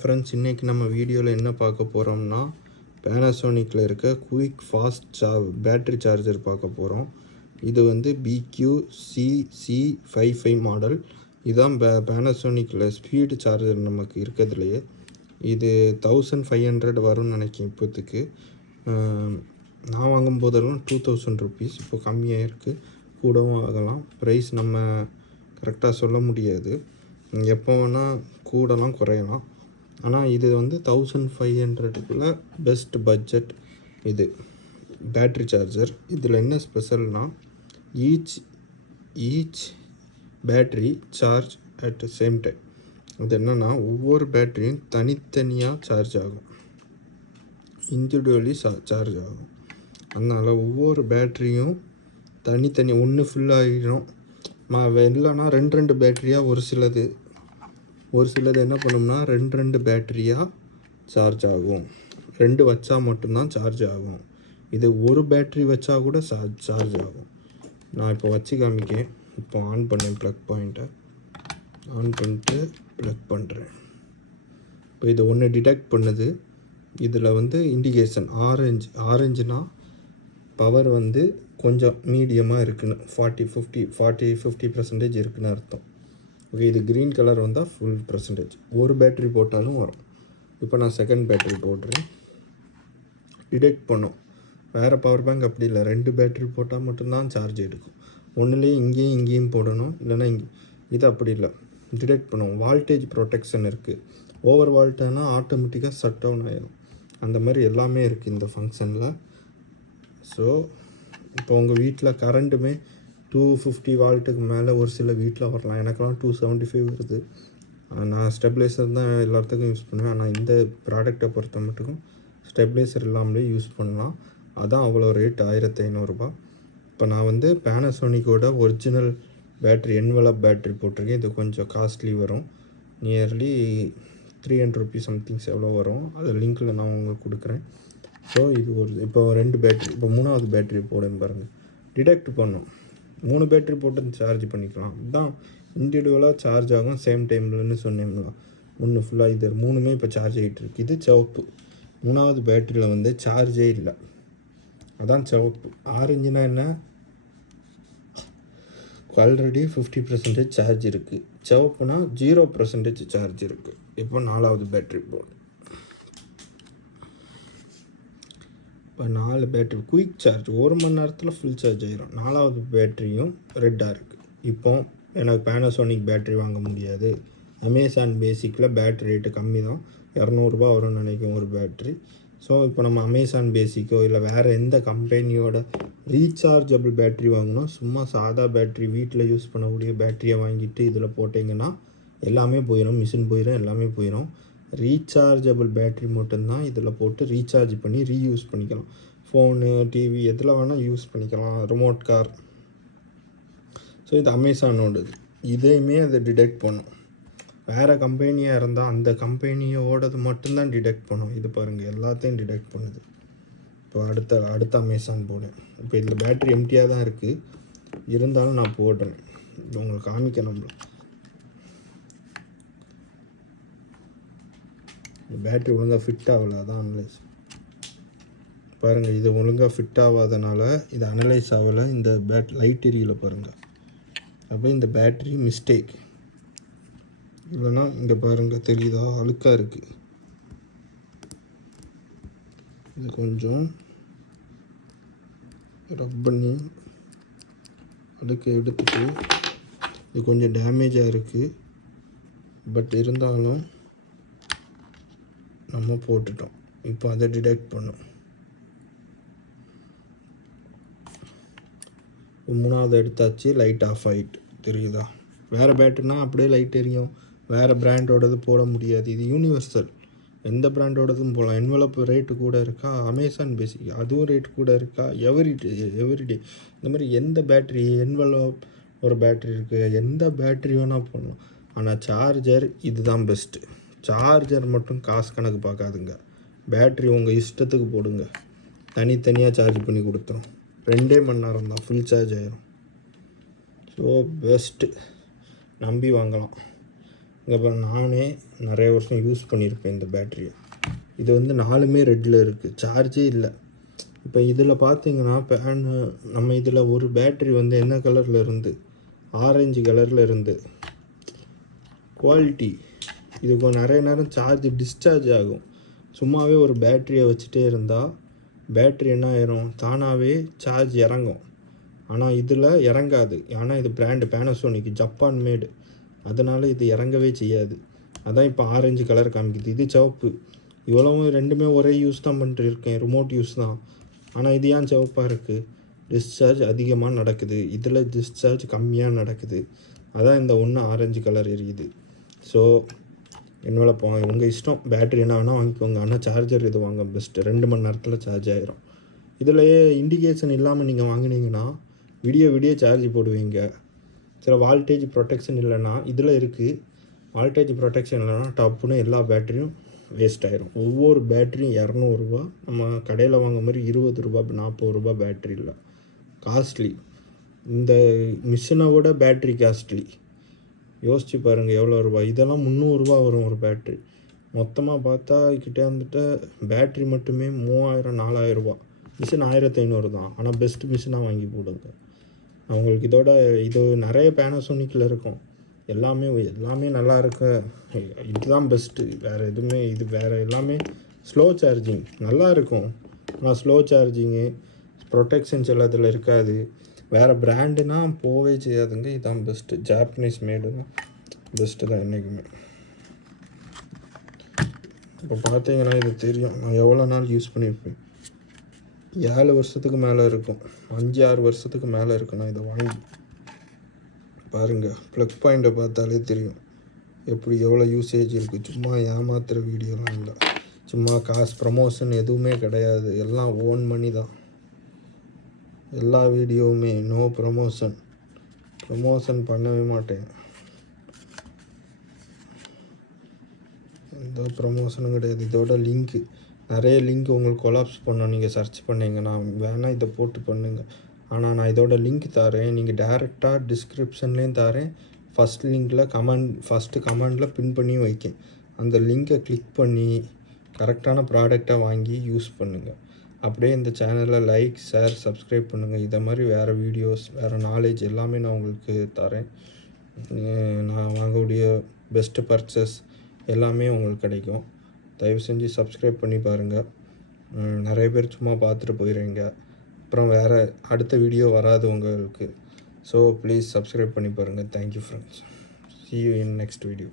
Friends, இன்றைக்கி நம்ம வீடியோவில் என்ன பார்க்க போகிறோம்னா பேனாசோனிக்கில் இருக்க குயிக் ஃபாஸ்ட் பேட்ரி சார்ஜர் பார்க்க போகிறோம். இது வந்து BQ-CC55 மாடல். இதுதான் பேனாசோனிக்கில் ஸ்பீடு சார்ஜர் நமக்கு இருக்கிறதுலையே. இது 1500 வரும்னு நினைக்கிறேன் இப்போத்துக்கு. நான் வாங்கும் போதெல்லாம் 2000 rupees. இப்போ கம்மியாக இருக்குது, கூடவும் ஆகலாம். ப்ரைஸ் நம்ம கரெக்டாக சொல்ல முடியாது, எப்போ வேணால் கூடலாம் குறையலாம். ஆனால் இது வந்து 1500க்குள்ளே பெஸ்ட் பட்ஜெட் இது பேட்ரி சார்ஜர். இதில் என்ன ஸ்பெஷல்னால் each battery charge at same time. அது என்னென்னா, ஒவ்வொரு பேட்டரியும் தனித்தனியாக சார்ஜ் ஆகும், இண்டிவிஜுவலி சார்ஜ் ஆகும். அதனால் ஒவ்வொரு பேட்டரியும் தனித்தனி ஒன்று ஃபுல்லாகிடும். இல்லைன்னா ரெண்டு பேட்டரியாக ஒரு சிலது என்ன பண்ணோம்னா ரெண்டு பேட்டரியாக சார்ஜ் ஆகும். 2 வச்சா மட்டும்தான் சார்ஜ் ஆகும். இது ஒரு பேட்ரி வச்சா கூட சார்ஜ் ஆகும். நான் இப்போ வச்சு காமிக்கேன். இப்போ ஆன் பண்ணேன், ப்ளக் பாயிண்ட்டை ஆன் பண்ணிட்டு ப்ளக் பண்ணுறேன். இப்போ இது ஒன்று டிடெக்ட் பண்ணுது. இதில் வந்து இண்டிகேஷன் ஆரஞ்சுனா பவர் வந்து கொஞ்சம் மீடியமாக இருக்குன்னு, 40-50% இருக்குன்னு அர்த்தம். ஓகே, இது க்ரீன் கலர் வந்தால் ஃபுல் %. ஒரு பேட்ரி போட்டாலும் வரும். இப்போ நான் செகண்ட் பேட்ரி போடுறேன். டிடெக்ட் பண்ணும். வேறு பவர் பேங்க் அப்படி இல்லை, 2 பேட்ரி போட்டால் மட்டும்தான் சார்ஜ் எடுக்கும். ஒன்றுலேயே இங்கேயும் போடணும், இல்லைன்னா இது அப்படி இல்லை, டிடெக்ட் பண்ணும். வால்டேஜ் ப்ரொடெக்ஷன் இருக்குது. ஓவர் வால்ட்டானால் ஆட்டோமேட்டிக்காக ஷட் டவுன் ஆகிடும். அந்த மாதிரி எல்லாமே இருக்குது இந்த ஃபங்க்ஷனில். ஸோ இப்போ உங்கள் வீட்டில் கரண்ட்டுமே 250 வால்ட்டுக்கு மேலே ஒரு சில வீட்டில் வரலாம். எனக்கெல்லாம் 275 வருது. நான் ஸ்டெபிளைசர் தான் எல்லாத்துக்கும் யூஸ் பண்ணுவேன். ஆனால் இந்த ப்ராடக்டை பொறுத்த மட்டும் ஸ்டெபிளைசர் இல்லாமலே யூஸ் பண்ணலாம். அதான் அவ்வளோ ரேட், 1500 இப்போ நான் வந்து பேனாசோனிக்கோட ஒரிஜினல் பேட்ரி என்வலப் பேட்ரி போட்டிருக்கேன். இது கொஞ்சம் காஸ்ட்லி வரும், நியர்லி 300 rupees சம்திங்ஸ் எவ்வளோ வரும். அது லிங்க்கில் நான் உங்களுக்கு கொடுக்குறேன். ஸோ இது இப்போ 2 பேட்ரி, இப்போ 3வது பேட்ரி போடுன்னு பாருங்கள். டிடெக்ட் பண்ணும். 3 பேட்ரி போட்டு சார்ஜ் பண்ணிக்கலாம். இதுதான் இண்டிவிஜுவலாக சார்ஜ் ஆகும் சேம் டைம்லன்னு சொன்னீங்களா. ஒன்று ஃபுல்லாக இது 3மே இப்போ சார்ஜ் ஆகிட்டு இருக்குது. இது சிவப்பு. 3வது பேட்டரியில் வந்து சார்ஜே இல்லை, அதான் சிவப்பு. ஆரஞ்சுனா என்ன, ஆல்ரெடி 50% சார்ஜ் இருக்குது. சிவப்புனா 0% சார்ஜ் இருக்குது. இப்போ 4வது பேட்ரி போடு. இப்போ 4 பேட்ரி குயிக் சார்ஜ் 1 மணி நேரத்தில் ஃபுல் சார்ஜ் ஆகிரும். 4வது பேட்டரியும் ரெட்டாக இருக்குது. இப்போ எனக்கு பேனாசோனிக் பேட்ரி வாங்க முடியாது. அமேசான் பேசிக்கில் பேட்ரி ரேட்டு கம்மி தான், 200 வரும்னு நினைக்கும் ஒரு பேட்ரி. ஸோ இப்போ நம்ம அமேசான் பேசிக்கோ இல்லை வேறு எந்த கம்பெனியோட ரீசார்ஜபிள் பேட்ரி வாங்கணும், சும்மா சாதா பேட்ரி வீட்டில் யூஸ் பண்ணக்கூடிய பேட்டரியை வாங்கிட்டு இதில் போட்டிங்கன்னா எல்லாமே போயிடும், மிஷின் போயிடும், எல்லாமே போயிடும். ரீசார்ஜபிள் பேட்ரி மட்டும்தான் இதில் போட்டு ரீசார்ஜ் பண்ணி ரீயூஸ் பண்ணிக்கலாம். ஃபோனு, டிவி எதில் வேணால் யூஸ் பண்ணிக்கலாம், ரிமோட் கார். ஸோ இது அமேசானோடது. இதையுமே அதை டிடெக்ட் பண்ணும். வேறு கம்பெனியாக இருந்தால் அந்த கம்பெனியோடது மட்டும்தான் டிடெக்ட் பண்ணும். இது பாருங்கள், எல்லாத்தையும் டிடெக்ட் பண்ணுது. இப்போ அடுத்த அமேசான் போடுறேன். இப்போ இதில் பேட்ரி எம்டியாக தான் இருக்குது, இருந்தாலும் நான் போடுறேன். இப்போ உங்களுக்கு காமிக்கணும். பேட்ரி ஒழுங்காக ஃபிட் ஆகலை, அதான் அனலைஸ் பாருங்கள். இது ஒழுங்காக ஃபிட் ஆகாதனால இது அனலைஸ் ஆகலை. இந்த லைட் எரியல பாருங்கள். அப்போ இந்த பேட்ரி மிஸ்டேக். இல்லைன்னா இங்கே பாருங்கள், தெரியுதா, அழுக்காக இருக்குது. இது கொஞ்சம் ரப் பண்ணி அழுக்க எடுத்துட்டு, இது கொஞ்சம் டேமேஜாக இருக்குது. பட் இருந்தாலும் நம்ம போட்டுட்டோம். இப்போ அதை டிடெக்ட் பண்ணும். 3வது எடுத்தாச்சு, லைட் ஆஃப் ஆகிட்டு, தெரியுதா. வேறு பேட்டரினா அப்படியே லைட் எரியும். வேறு பிராண்டோடது போட முடியாது. இது யூனிவர்சல், எந்த பிராண்டோடதும் போடலாம். என்வலப் ரேட்டு கூட இருக்கா, அமேசான் பேசிக் அதுவும் ரேட்டு கூட இருக்கா, எவ்ரிடே இந்த மாதிரி எந்த பேட்ரி என்வலப் ஒரு பேட்ரி இருக்குது, எந்த பேட்ரி வேணால் போடலாம். ஆனால் சார்ஜர் இதுதான் பெஸ்ட்டு. சார்ஜர் மட்டும் காசு கணக்கு பார்க்காதுங்க. பேட்ரி உங்கள் இஷ்டத்துக்கு போடுங்க, தனித்தனியாக சார்ஜ் பண்ணி கொடுத்துரும். 2 மணி நேரம் தான் ஃபுல் சார்ஜ் ஆகிரும். ஸோ பெஸ்ட்டு, நம்பி வாங்கலாம். இங்கே பாருங்க, நானே நிறைய வருஷம் யூஸ் பண்ணியிருப்பேன் இந்த பேட்டரியை. இது வந்து 4மே ரெட்டில் இருக்குது, சார்ஜே இல்லை. இப்போ இதில் பார்த்தீங்கன்னா நம்ம இதில் ஒரு பேட்ரி வந்து என்ன கலரில் இருந்து, ஆரஞ்சு கலரில் இருந்து. குவாலிட்டி இதுக்கு நிறைய நேரம் சார்ஜ் டிஸ்சார்ஜ் ஆகும். சும்மாவே ஒரு பேட்டரியை வச்சுட்டே இருந்தால் பேட்ரி என்ன ஆயிரும், தானாகவே சார்ஜ் இறங்கும். ஆனால் இதில் இறங்காது. ஆனால் இது பிராண்டு பேனசோனிக், ஜப்பான் மேடு, அதனால் இது இறங்கவே செய்யாது. அதான் இப்போ ஆரஞ்சு கலர் காமிக்குது, இது சிவப்பு. இவ்வளவும் ரெண்டுமே ஒரே யூஸ் தான் பண்ணிட்டுருக்கேன், ரிமோட் யூஸ் தான். ஆனால் இது ஏன் சிவப்பாக இருக்குது, டிஸ்சார்ஜ் அதிகமாக நடக்குது, இதில் டிஸ்சார்ஜ் கம்மியாக நடக்குது. அதான் இந்த ஒன்று ஆரஞ்சு கலர் எரியுது. ஸோ என்னோட உங்கள் இஷ்டம், பேட்ரி என்ன வேணால் வாங்கிக்கோங்க. ஆனால் சார்ஜர் இது வாங்க பெஸ்ட்டு, 2 மணி நேரத்தில் சார்ஜ் ஆகிரும். இதிலையே இண்டிகேஷன் இல்லாமல் நீங்கள் வாங்கினீங்கன்னா விடிய சார்ஜ் போடுவீங்க. சில வால்டேஜ் ப்ரொடெக்ஷன் இல்லைன்னா இதில் இருக்குது, வால்டேஜ் ப்ரொடெக்ஷன் இல்லைன்னா டப்புன்னு எல்லா பேட்டரியும் வேஸ்ட் ஆகிரும். ஒவ்வொரு பேட்டரியும் 200 ரூபா. நம்ம கடையில் வாங்க மாதிரி 20 ரூபா 40 ரூபா பேட்ரி இல்லை, காஸ்ட்லி. இந்த மிஷினை விட பேட்ரி காஸ்ட்லி. யோசிச்சு பாருங்கள் எவ்வளோ ரூபா. இதெல்லாம் 300 ரூபா வரும் ஒரு பேட்ரி. மொத்தமாக பார்த்தா கிட்டே வந்துட்டு பேட்ரி மட்டுமே 3000-4000 ரூபா. மிஷின் 1500 தான். ஆனால் பெஸ்ட்டு மிஷினாக வாங்கி போடுங்க. அவங்களுக்கு இது நிறைய பேனசோனிக்கில் இருக்கும், எல்லாமே நல்லா இருக்கு. இதுதான் பெஸ்ட்டு, வேறு எதுவுமே இது வேறு எல்லாமே ஸ்லோ சார்ஜிங் நல்லா இருக்கும். ஆனால் ஸ்லோ சார்ஜிங்கு ப்ரொடெக்ஷன்ஸ் எல்லாத்தில் இருக்காது. வேறு பிராண்டுனா போவே செய்யாதுங்க. இதுதான் பெஸ்ட்டு, ஜாப்பனீஸ் மேடு தான் பெஸ்ட்டு தான் என்றைக்குமே. இப்போ பார்த்தீங்கன்னா இது தெரியும், நான் எவ்வளோ நாள் யூஸ் பண்ணியிருப்பேன். 7 வருஷத்துக்கு மேலே இருக்கும், 5-6 வருஷத்துக்கு மேலே இருக்கும் நான் இதை வாங்கி. பாருங்கள், ப்ளக் பாயிண்ட்டை பார்த்தாலே தெரியும் எப்படி எவ்வளோ யூசேஜ் இருக்குது. சும்மா ஏமாத்துகிற வீடியோலாம் இல்லை, சும்மா காசு ப்ரமோஷன் எதுவுமே கிடையாது, எல்லாம் ஓன் மணி தான். எல்லா வீடியோவுமே நோ ப்ரமோஷன் பண்ணவே மாட்டேன். எந்த ப்ரமோஷனும் கிடையாது. இதோட லிங்க்கு நிறைய லிங்க் உங்களுக்கு கொலாப்ஸ் பண்ணோம், நீங்கள் சர்ச் பண்ணிங்கன்னா வேணால் இதை போட்டு பண்ணுங்கள். ஆனால் நான் இதோட லிங்க் தரேன், நீங்கள் டேரெக்டாக டிஸ்கிரிப்ஷன்லேயும் தரேன், ஃபஸ்ட்டு கமெண்டில் பின் பண்ணி வைக்கேன். அந்த லிங்கை கிளிக் பண்ணி கரெக்டான ப்ராடக்டாக வாங்கி யூஸ் பண்ணுங்கள். அப்படியே இந்த சேனலை லைக், ஷேர், சப்ஸ்கிரைப் பண்ணுங்கள். இதை மாதிரி வேறு வீடியோஸ், வேறு நாலேஜ் எல்லாமே நான் உங்களுக்கு தரேன். நான் வாங்கக்கூடிய பெஸ்ட்டு பர்ச்சேஸ் எல்லாமே உங்களுக்கு கிடைக்கும். தயவு செஞ்சு சப்ஸ்கிரைப் பண்ணி பாருங்கள். நிறைய பேர் சும்மா பார்த்துட்டு போயிடுவீங்க, அப்புறம் வேறு அடுத்த வீடியோ வராது உங்களுக்கு. ஸோ ப்ளீஸ் சப்ஸ்கிரைப் பண்ணி பாருங்கள். Thank you friends. see you in next video.